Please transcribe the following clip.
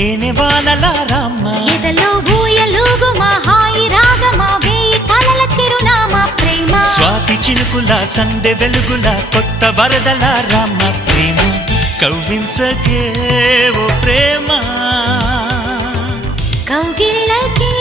తేనె వానలా రామ్మ ఎదలో ఊయలుగు మా హాయి రాగమా వేయి కలల చిరునామా ప్రేమ స్వాతి చినుకుల సందె వెలుగుల కొత్త వరదల రామ్మ ప్రేమ కవ్వించకే ఓ ప్రేమ కౌగిళ్ళకే